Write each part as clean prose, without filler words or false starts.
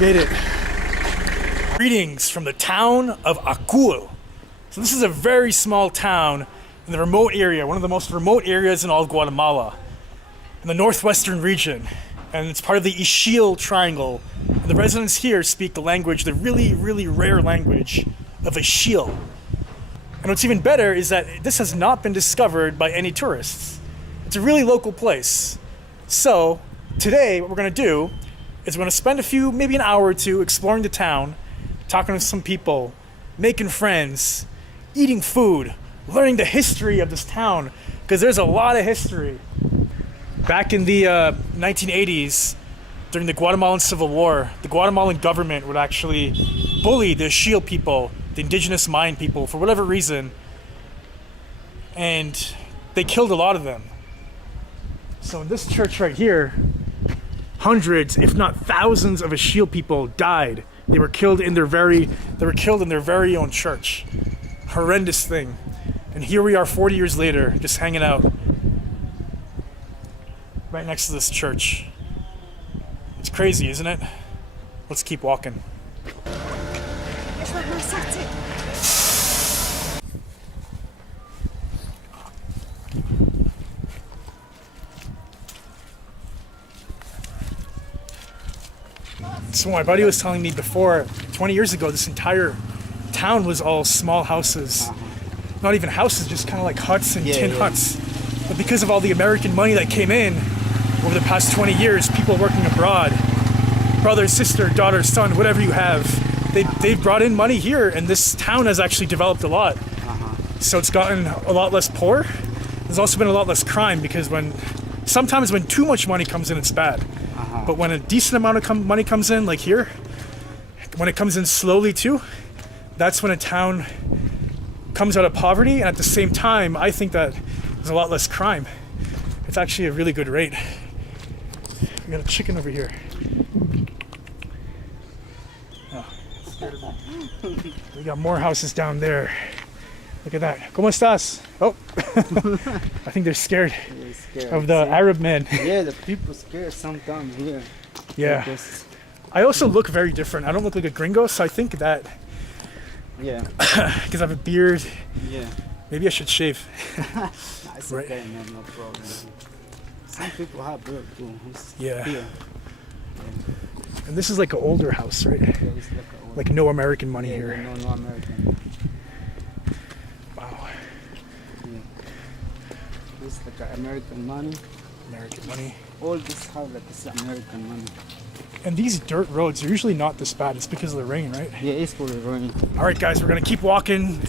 made it. Greetings from the town of Acul. So this is a very small town in the remote area, one of the most remote areas in all of Guatemala, in the northwestern region. And it's part of the Ixil triangle. And the residents here speak the language, the really, really rare language of Ixil. And what's even better is that this has not been discovered by any tourists. It's a really local place. So today, what we're gonna do is we're gonna spend maybe an hour or two exploring the town, talking to some people, making friends, eating food, learning the history of this town, because there's a lot of history. Back in the 1980s, during the Guatemalan Civil War, the Guatemalan government would actually bully the Ixil people, the indigenous Mayan people, for whatever reason, and they killed a lot of them. So in this church right here, hundreds, if not thousands, of Ixil people died. They were killed in their very own church. Horrendous thing. And here we are 40 years later, just hanging out right next to this church. It's crazy, isn't it? Let's keep walking. So my buddy was telling me before, 20 years ago, this entire town was all small houses. Not even houses, just kind of like huts and tin huts. But because of all the American money that came in over the past 20 years, people working abroad, brother, sister, daughter, son, whatever you have, they've brought in money here, and this town has actually developed a lot. So it's gotten a lot less poor. There's also been a lot less crime, because sometimes when too much money comes in, it's bad. But when a decent amount of money comes in, like here, when it comes in slowly too, that's when a town comes out of poverty. And at the same time, I think that there's a lot less crime. It's actually a really good rate. We got a chicken over here. Oh, scared of me. We got more houses down there. Look at that. ¿Cómo estás? Oh, I think they're scared of the Arab man. Yeah, the people scared sometimes here. Yeah. I also look very different. I don't look like a gringo, so I think that. Yeah. Because I have a beard. Yeah. Maybe I should shave. It's right. Okay, man, no problem. Some people have beard too. Yeah. Here. And this is like an older house, right? Yeah, it's like no American money here. No American. Wow. Yeah. This is like American money. American money. All this house like this American money. And these dirt roads are usually not this bad. It's because of the rain, right? Yeah, it's for the rain. All right, guys, we're gonna keep walking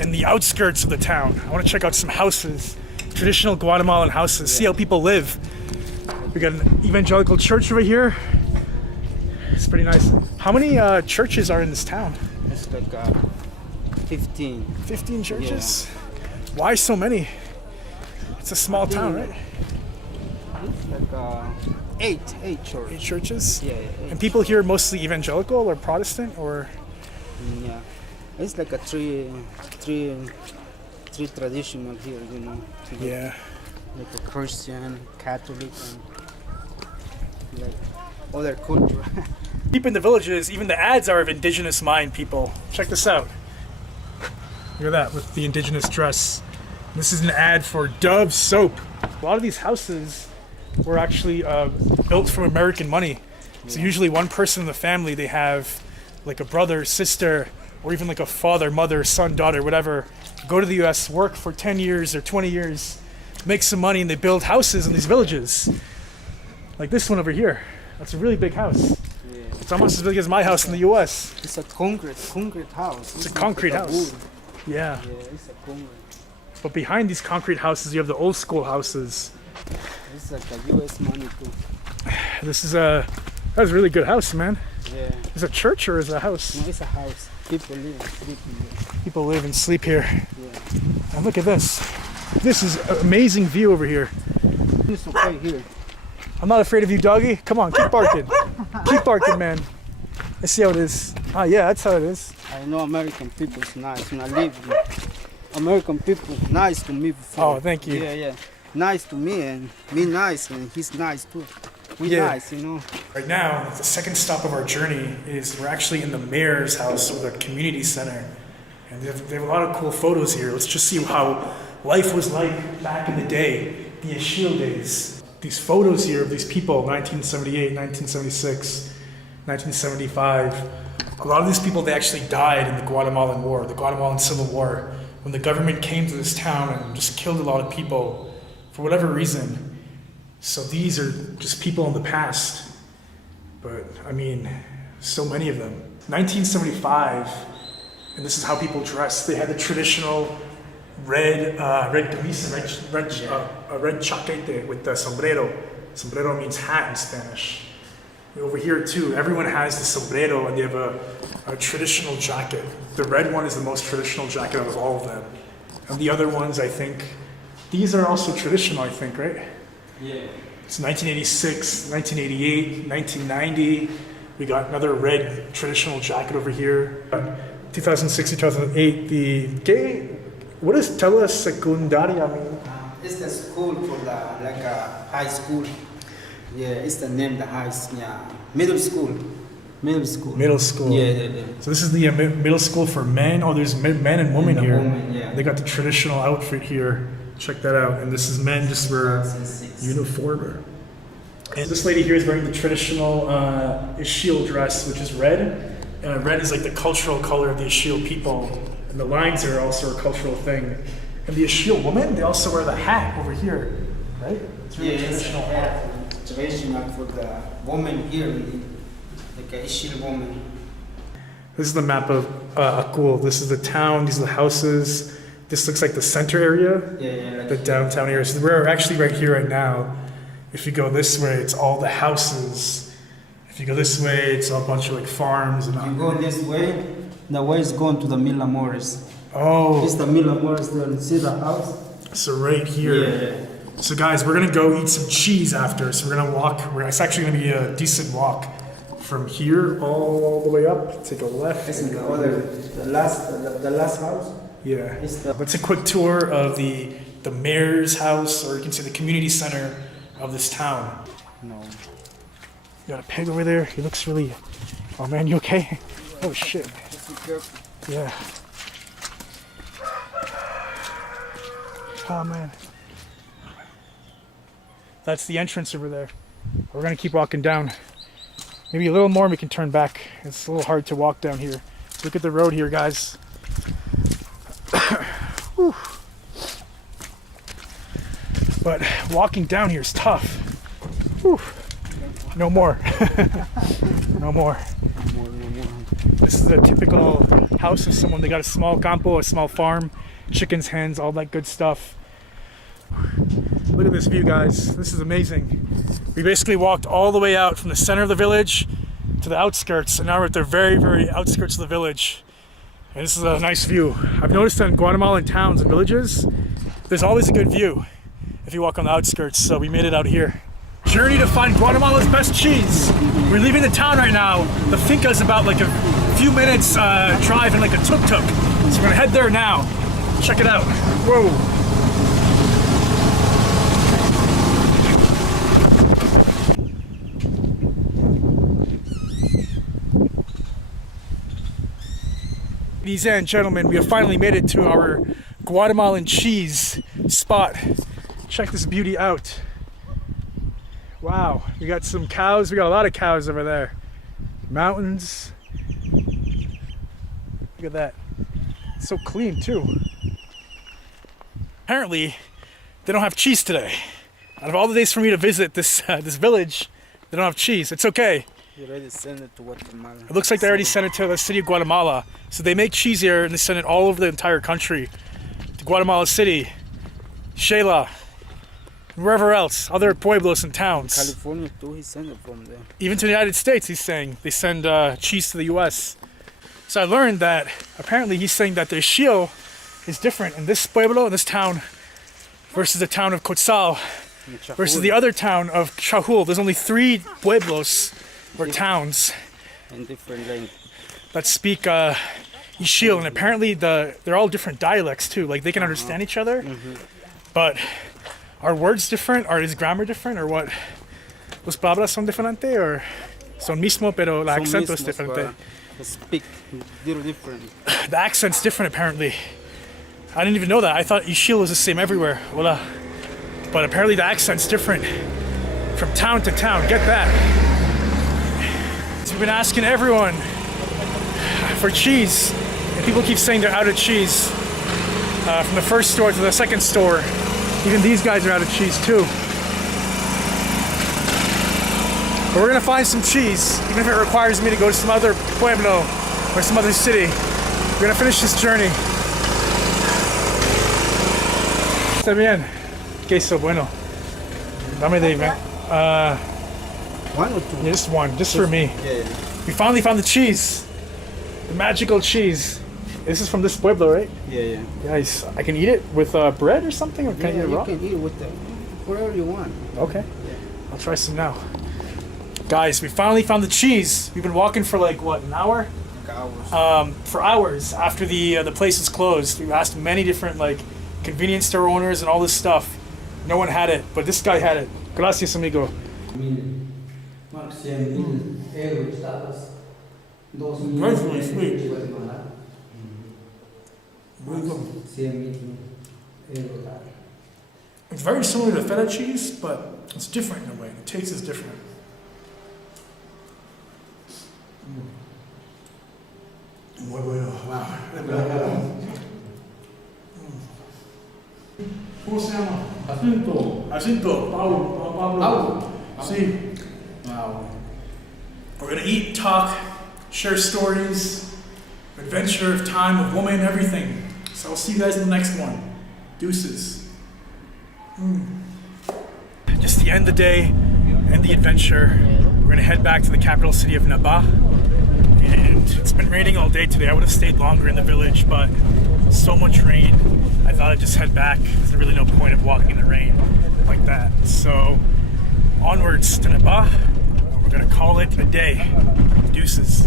in the outskirts of the town. I want to check out some houses, traditional Guatemalan houses, see how people live. We got an evangelical church over here. It's pretty nice. How many churches are in this town? It's like 15. 15 churches? Yeah. Why so many? It's a small town, right? It's like eight churches. 8 churches? Yeah. And people here mostly evangelical or Protestant, or? Yeah. It's like a three traditional here, you know. Yeah. Like a Christian, Catholic, and like other culture. Deep in the villages, even the ads are of indigenous Mayan people. Check this out. Look at that, with the indigenous dress. This is an ad for Dove soap. A lot of these houses were actually built from American money. So usually one person in the family, they have like a brother, sister, or even like a father, mother, son, daughter, whatever, go to the US, work for 10 years or 20 years, make some money, and they build houses in these villages. Like this one over here. That's a really big house. Yeah. It's almost as big as my house in the US. It's a concrete house. It's a concrete house. Wood. Yeah. Yeah, it's a concrete. But behind these concrete houses, you have the old school houses. It's like a US money too. This is that's a really good house, man. Yeah. Is it a church or is it a house? No, it's a house. People live and sleep in there. People live and sleep here. Yeah. And look at this. This is an amazing view over here. It's okay here. I'm not afraid of you, doggy. Come on, keep barking. Keep barking, man. I see how it is. Ah, yeah, that's how it is. I know American people is nice. When I live, American people nice to me before. Oh, thank you. Yeah. Nice to me and me nice and he's nice too. We Yeah. nice, you know. Right now, the second stop of our journey is we're actually in the mayor's house or the community center. And they have a lot of cool photos here. Let's just see how life was like back in the day, the Ixil days. These photos here of these people, 1978, 1976, 1975. A lot of these people, they actually died in the Guatemalan War, the Guatemalan Civil War, when the government came to this town and just killed a lot of people for whatever reason. So these are just people in the past. But, I mean, so many of them. 1975, and this is how people dressed. They had the traditional red camisa, red chaquete with the sombrero. Sombrero means hat in Spanish. Over here too, everyone has the sombrero and they have a traditional jacket. The red one is the most traditional jacket of all of them. And the other ones, I think, these are also traditional, I think, right? Yeah. It's 1986, 1988, 1990. We got another red traditional jacket over here. 2006, 2008, what does telesecundaria mean? It's the school for the like a high school. Yeah, it's the name the high school. Yeah, middle school. Middle school. Middle school. Yeah. So this is the middle school for men. Oh, there's men and women here. Woman, yeah. They got the traditional outfit here. Check that out. And this is men just for 2006. uniform. And this lady here is wearing the traditional Ixil dress, which is red. Red is like the cultural color of the Ixil people. And the lines are also a cultural thing. And the Ixil woman, they also wear the hat over here, right? It's really traditional hat. Traditional for the woman here, like a Ixil woman. This is the map of Acul. This is the town. These are the houses. This looks like the center area, Yeah. Like the downtown area. So we're actually right here right now. If you go this way, it's all the houses. If you go this way, it's a bunch of like farms. And you go this way, the way is going to the Mila Morris. oh, It's the Mila Morris there. You see the house? so right here. Yeah. So guys, we're gonna go eat some cheese after. So we're gonna walk. It's actually gonna be a decent walk from here all the way up. Take a left. It's in the other, the last house. Yeah. It's the It's a quick tour of the mayor's house, or you can say the community center of this town. no. You got a pig over there. He looks really. Oh man, you okay? Oh shit. Just be careful. Yeah. Oh man. That's the entrance over there. We're gonna keep walking down. Maybe a little more and we can turn back. It's a little hard to walk down here. Look at the road here, guys. Whew. But walking down here is tough. Whew. No more. No more. No more. This is a typical house of someone. They got a small campo, a small farm, chickens, hens, all that good stuff. Look at this view, guys. This is amazing. We basically walked all the way out from the center of the village to the outskirts, and now we're at the very, very outskirts of the village. And this is a nice view. I've noticed that in Guatemalan towns and villages, there's always a good view if you walk on the outskirts, so we made it out here. Journey to find Guatemala's best cheese. We're leaving the town right now. The finca is about like a few minutes drive in like a tuk-tuk. So we're gonna head there now. Check it out. Whoa. Ladies and gentlemen, we have finally made it to our Guatemalan cheese spot. Check this beauty out. Wow, we got some cows. We got a lot of cows over there. Mountains. Look at that. It's so clean too. Apparently, they don't have cheese today. Out of all the days for me to visit this this village, they don't have cheese. It's okay. You already sent it to Guatemala. It looks like they already sent it to the city of Guatemala. So they make cheese here and they send it all over the entire country. To Guatemala City, Shela, and wherever else, other pueblos and towns. California too, he sent it from there. Even to the United States, he's saying. They send cheese to the US. So I learned that apparently he's saying that the Ixil is different in this pueblo, in this town, versus the town of Quetzal, versus the other town of Chahul. There's only 3 pueblos or towns In different language. that speak Ixil, and apparently they're all different dialects too. Like they can understand each other, but are words different? Or is grammar different, or what? ¿Los palabras son diferentes o son mismo pero el acento es diferente? Speak little different. The accent's different apparently. I didn't even know that. I thought Ixil was the same everywhere. Hola. But apparently the accent's different from town to town. Get that. So we've been asking everyone for cheese. And people keep saying they're out of cheese. From the first store to the second store. Even these guys are out of cheese too. But we're gonna find some cheese, even if it requires me to go to some other pueblo or some other city. We're gonna finish this journey. Está bien. Queso bueno. Dame de One or two? yeah, just one, just for me. Yeah. We finally found the cheese. The magical cheese. This is from this pueblo, right? Yeah. Nice. I can eat it with bread or something, or can I eat it You raw? can eat it with whatever you want. Okay. I'll try some now. Guys, we finally found the cheese. We've been walking for like what, an hour? For hours after the place was closed. We've asked many different like convenience store owners and all this stuff. No one had it, but this guy had it. Gracias, amigo. Very sweet. Guatemala. It's very similar to feta cheese, but it's different in a way. The taste is different. Muy bueno. Wow. ¿Cómo se llama? Jacinto. Pablo. Sí. Wow. We're gonna eat, talk, share stories, adventure of time, of woman, everything. So I'll see you guys in the next one. Deuces. Just the end of the day, end the adventure. We're gonna head back to the capital city of Nebaj. And it's been raining all day today. I would have stayed longer in the village, but so much rain. I thought I'd just head back. There's really no point of walking in the rain like that. So onwards to Nebaj. We're gonna call it a day. Deuces.